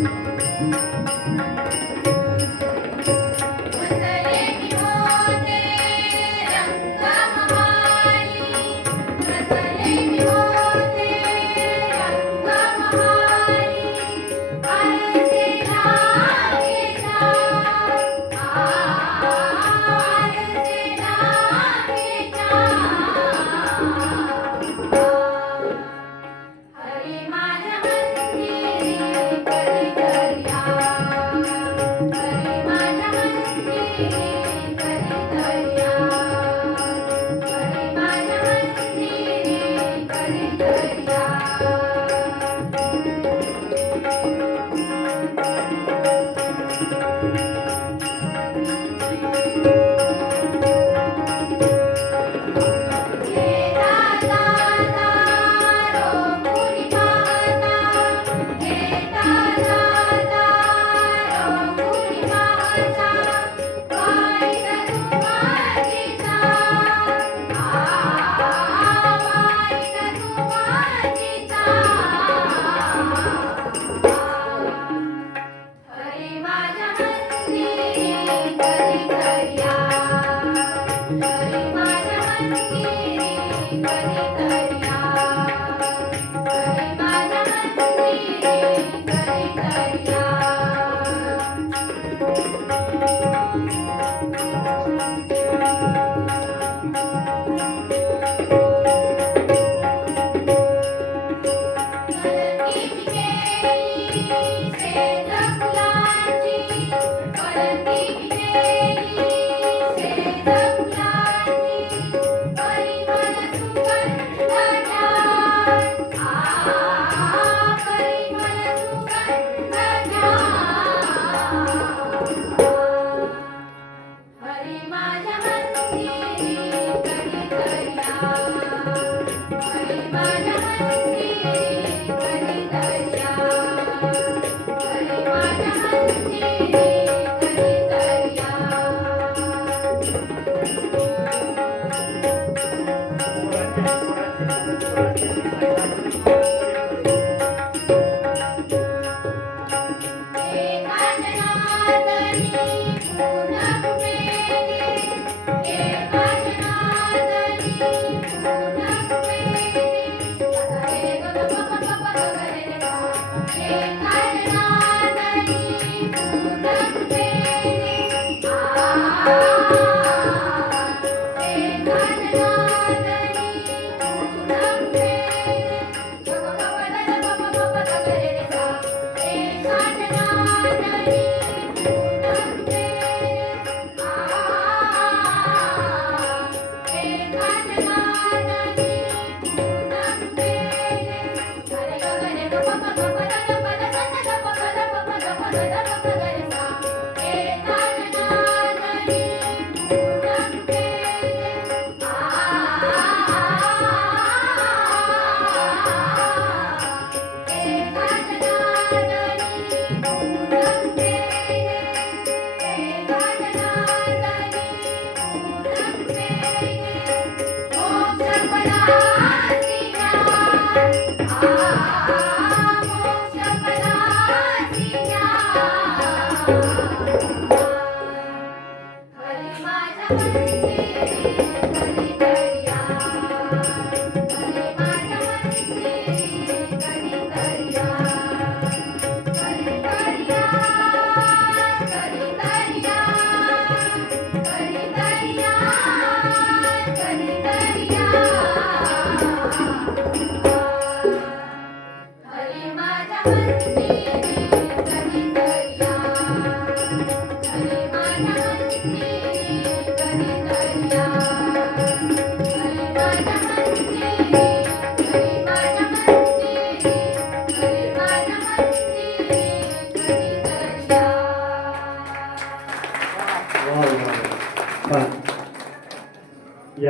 Música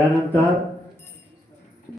त्यानंतर